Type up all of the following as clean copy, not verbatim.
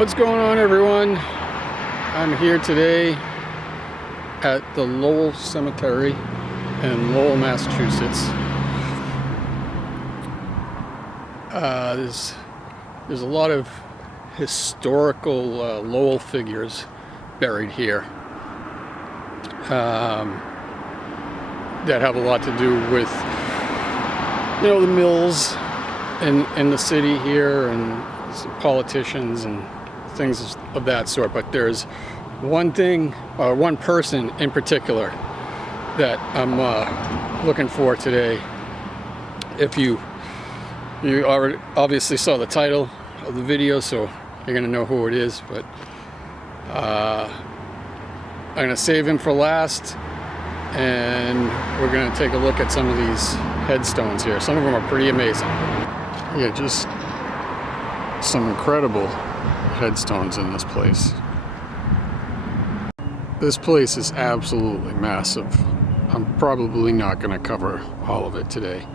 What's going on, everyone? I'm here today at the Lowell Cemetery in Lowell, Massachusetts. There's a lot of historical Lowell figures buried here that have a lot to do with, the mills in the city here and politicians and things of that sort. But there's one person in particular that I'm looking for today. If you already obviously saw the title of the video, so you're gonna know who it is, but I'm gonna save him for last, and we're gonna take a look at some of these headstones here. Some of them are pretty amazing. Yeah, just some incredible headstones in this place. This place is absolutely massive. I'm probably not going to cover all of it today.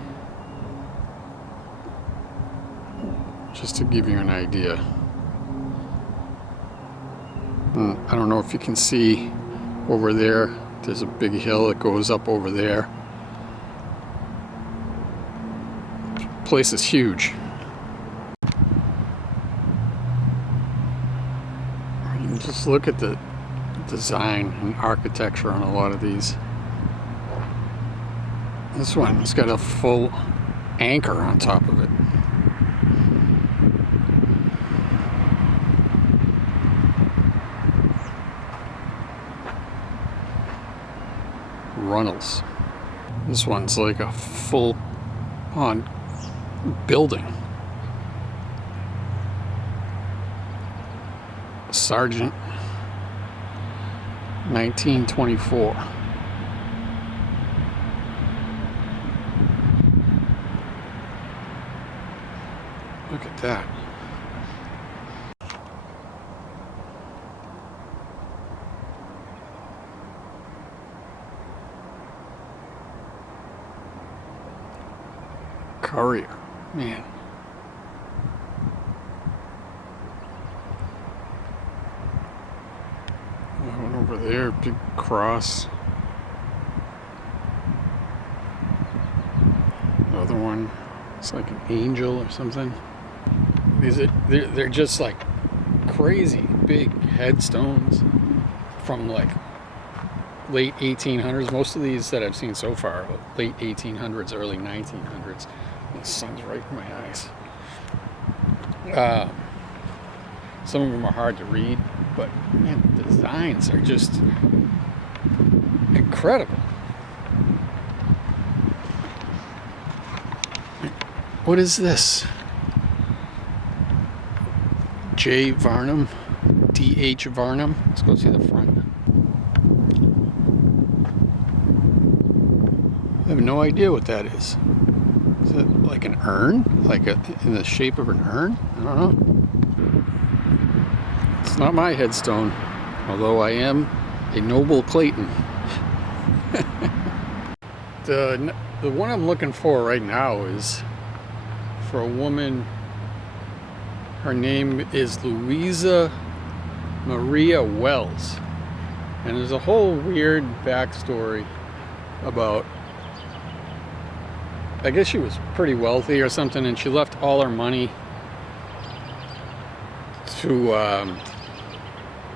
Just to give you an idea. I don't know if you can see over there. There's a big hill that goes up over there. The place is huge. Just look at the design and architecture on a lot of these. This one's got a full anchor on top of it. Runnels. This one's like a full-on building. Sergeant, 1924. Look at that. Courier, man. One over there, big cross. Another one, it's like an angel or something. They're just like crazy big headstones from like late 1800s. Most of these that I've seen so far are late 1800s, early 1900s. The sun's right in my eyes. Some of them are hard to read, but man, the designs are just incredible. What is this? J. Varnum, D.H. Varnum. Let's go see the front. I have no idea what that is. Is it like an urn? Like in the shape of an urn? I don't know. It's not my headstone, although I am a noble Clayton. The one I'm looking for right now is for a woman. Her name is Louisa Maria Wells. And there's a whole weird backstory about, I guess she was pretty wealthy or something, and she left all her money to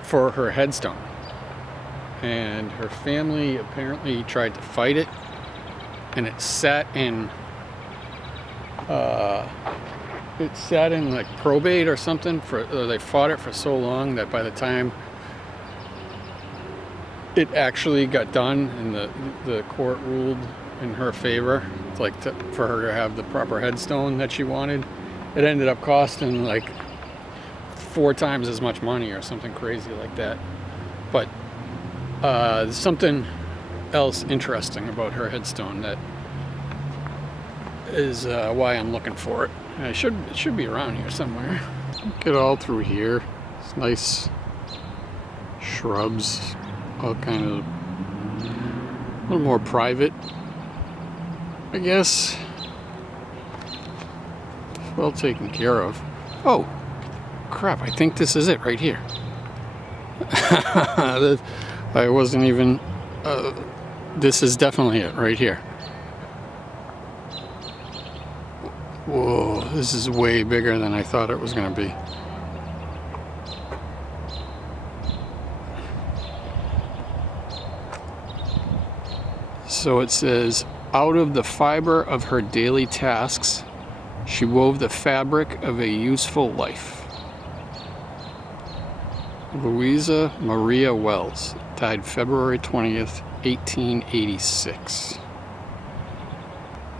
for her headstone, and her family apparently tried to fight it, and it sat in like probate or something, or they fought it for so long that by the time it actually got done and the court ruled in her favor, like for her to have the proper headstone that she wanted, it ended up costing like 4 times as much money or something crazy like that. But there's something else interesting about her headstone that is why I'm looking for it. It should be around here somewhere. Look at all through here. It's nice shrubs, all kind of a little more private, I guess. Well taken care of. Oh, crap, I think this is it right here. I wasn't even, this is definitely it right here. Whoa, this is way bigger than I thought it was going to be. So it says, out of the fiber of her daily tasks, she wove the fabric of a useful life. Louisa Maria Wells died February 20th, 1886.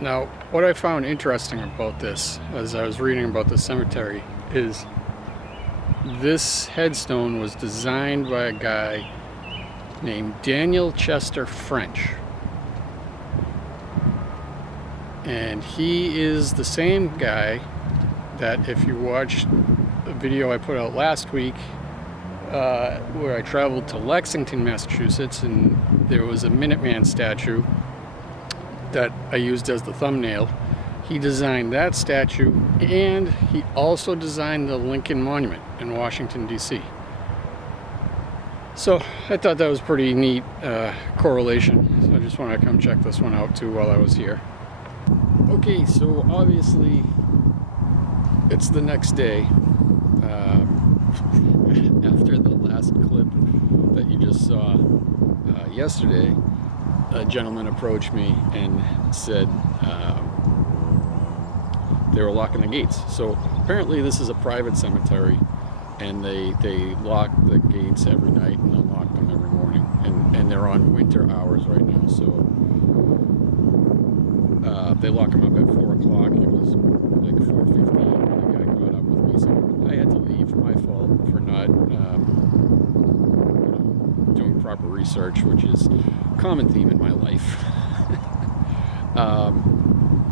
Now, what I found interesting about this, as I was reading about the cemetery, is this headstone was designed by a guy named Daniel Chester French. And he is the same guy that, if you watched a video I put out last week, where I traveled to Lexington, Massachusetts, and there was a Minuteman statue that I used as the thumbnail. He designed that statue, and he also designed the Lincoln Monument in Washington, D.C. So I thought that was pretty neat correlation. So I just wanted to come check this one out too while I was here. Okay, so obviously it's the next day. After the last clip that you just saw yesterday, a gentleman approached me and said they were locking the gates. So apparently this is a private cemetery, and they lock the gates every night and unlock them every morning. And they're on winter hours right now, so they lock them up at 4 o'clock. It was like 4:15 when the guy caught up with me, so I had to leave. My fault for not doing proper research, which is a common theme in my life.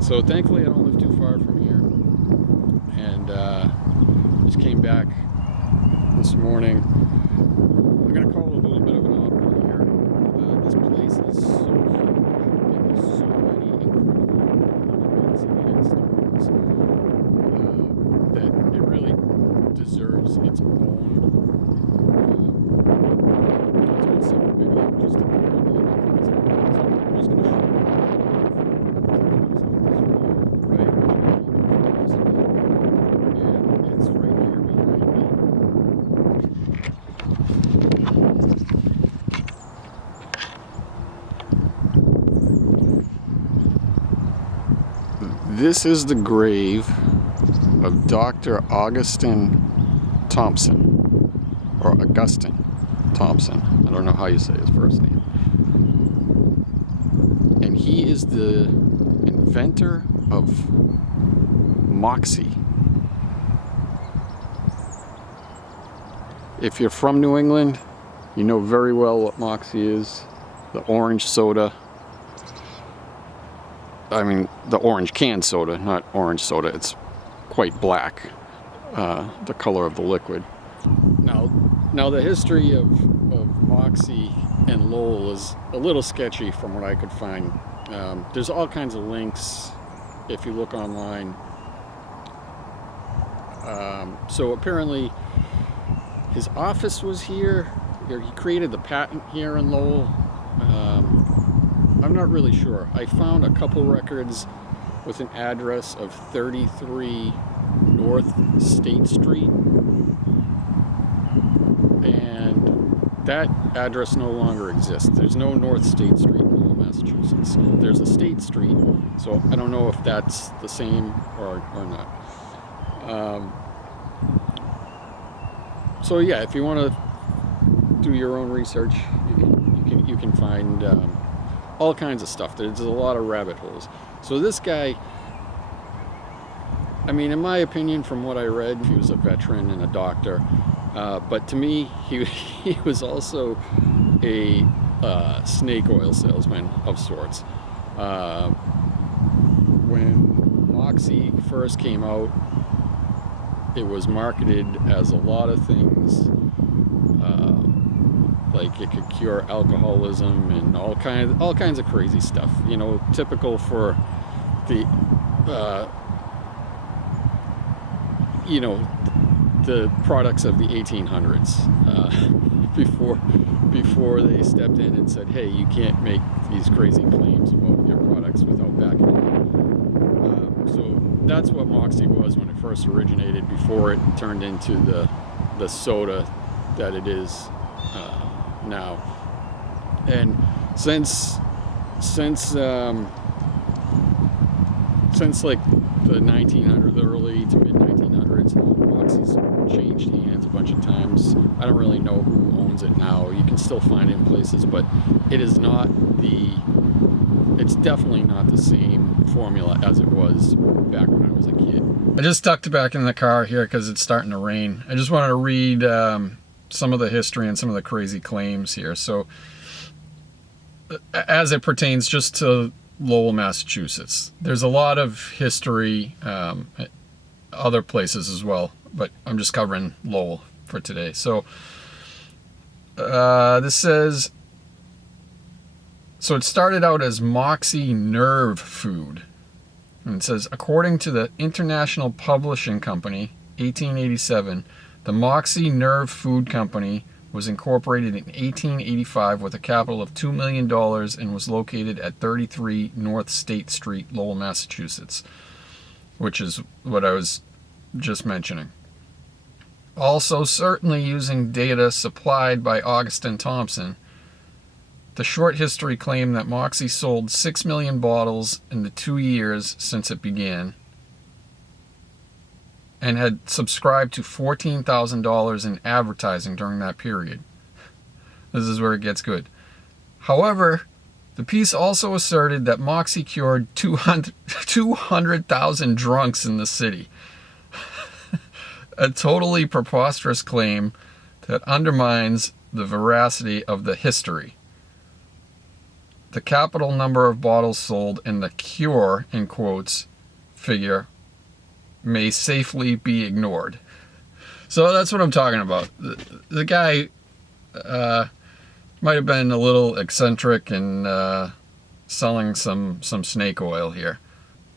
So thankfully I don't live too far from here, and just came back this morning. I'm going to call it a little bit of an audible here. This place is so huge, and there's so many incredible monuments and headstones that it really deserves its own separate video just to cover the other things. So I'm just going to show you right, and it's right here behind me. This is the grave of Dr. Augustin Thompson, or Augustin Thompson. I don't know how you say his first name. And he is the inventor of Moxie. If you're from New England, you know very well what Moxie is. The orange soda. I mean, the orange canned soda, not orange soda. It's quite black, the color of the liquid. Now the history of Moxie and Lowell is a little sketchy from what I could find. There's all kinds of links if you look online. So apparently his office was here, or he created the patent here in Lowell. I'm not really sure. I found a couple records with an address of 33 North State Street, and that address no longer exists. There's no North State Street in Lowell, Massachusetts. There's a State Street, so I don't know if that's the same or not. So yeah, if you want to do your own research, you can find all kinds of stuff. There's a lot of rabbit holes. So this guy, I mean, in my opinion, from what I read, he was a veteran and a doctor. But to me, he was also a snake oil salesman of sorts. When Moxie first came out, it was marketed as a lot of things. Like it could cure alcoholism and all kinds of crazy stuff. You know, typical for the the products of the 1800s before they stepped in and said, hey, you can't make these crazy claims about your products without backing it up. So that's what Moxie was when it first originated, before it turned into the soda that it is now. And since like the 1900s, the early to mid 1900s, Moxie's changed hands a bunch of times. I don't really know who owns it now. You can still find it in places, but it is not it's definitely not the same formula as it was back when I was a kid. I just tucked it back in the car here because it's starting to rain. I just wanted to read some of the history and some of the crazy claims here. So as it pertains just to Lowell, Massachusetts, there's a lot of history other places as well, but I'm just covering Lowell for today. So this says, so it started out as Moxie nerve food, and it says, according to the International Publishing Company, 1887, the Moxie Nerve Food Company was incorporated in 1885 with a capital of $2 million and was located at 33 North State Street, Lowell, Massachusetts, which is what I was just mentioning. Also, certainly using data supplied by Augustin Thompson, the short history claimed that Moxie sold 6 million bottles in the 2 years since it began, and had subscribed to $14,000 in advertising during that period. This is where it gets good. However, the piece also asserted that Moxie cured 200,000 drunks in the city. A totally preposterous claim that undermines the veracity of the history. The capital number of bottles sold and the cure, in quotes, figure may safely be ignored. So that's what I'm talking about. The guy might have been a little eccentric in selling some snake oil here.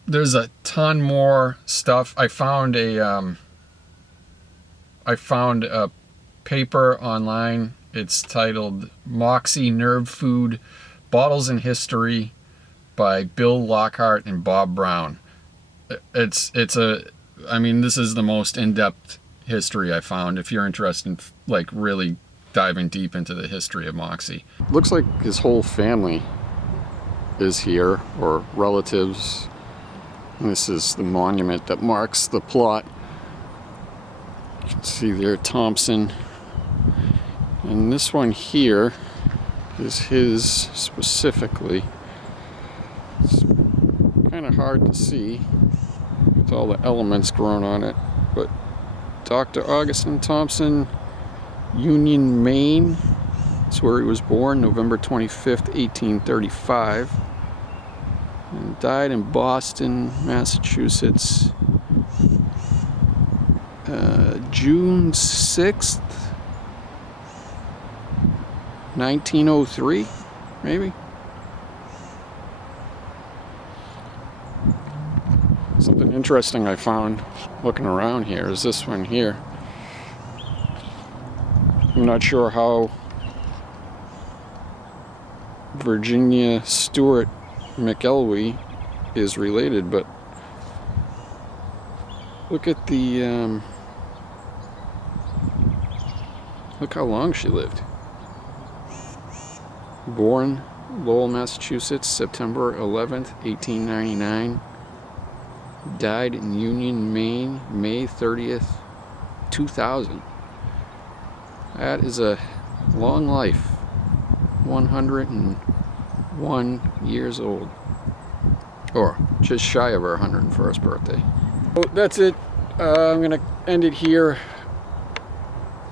There's a ton more stuff. I found a paper online. It's titled Moxie Nerve Food Bottles in History by Bill Lockhart and Bob Brown. This is the most in-depth history I found, if you're interested in like really diving deep into the history of Moxie. Looks like his whole family is here, or relatives. And this is the monument that marks the plot. You can see there Thompson. And this one here is his specifically. It's kind of hard to see with all the elements grown on it, but Dr. Augustin Thompson, Union, Maine. That's where he was born, November 25th, 1835. And died in Boston, Massachusetts, June 6th, 1903, maybe? Something interesting I found looking around here is this one here. I'm not sure how Virginia Stewart McElwee is related, but look at the look how long she lived. Born Lowell, Massachusetts, September 11th, 1899. Died in Union, Maine, May 30th, 2000. That is a long life. 101 years old. Or just shy of her 101st birthday. So that's it. I'm going to end it here.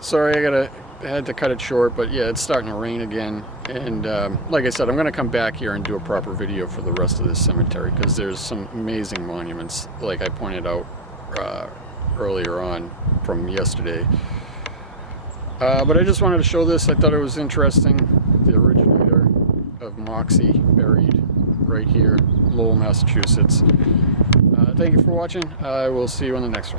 Sorry, I had to cut it short, but yeah, it's starting to rain again. And like I said, I'm going to come back here and do a proper video for the rest of this cemetery, because there's some amazing monuments, like I pointed out earlier on from yesterday. But I just wanted to show this. I thought it was interesting. The originator of Moxie buried right here, Lowell, Massachusetts. Thank you for watching. I will see you on the next one.